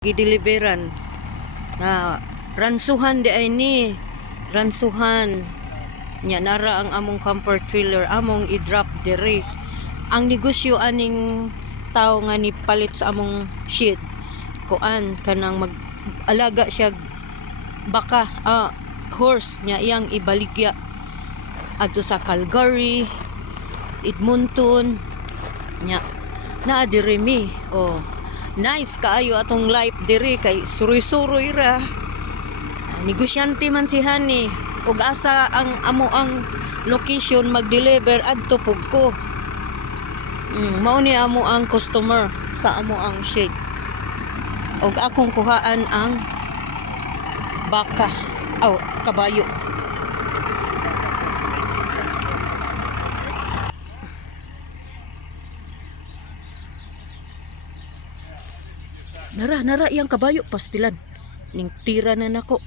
gideliveran na ransuhan di ay ni ransuhan nya nara ang among camper trailer among i-drop dire. Ang negosyo aning tao nga ni palit sa among shed kuan kanang mag-alaga siya baka horse nya iyang ibaligya adto sa Calgary, Edmonton nya naa dire mi. Nice kaayo atong life diri kay suroy-suroy ra. Negosyante man si Hani ug asa ang amo ang location mag-deliver adto pud ko. Mao ni amo ang customer sa amo ang shade. Ug akong kuhaan ang baka kabayo. Nara iyang kabayo pastilan ning tira na nako.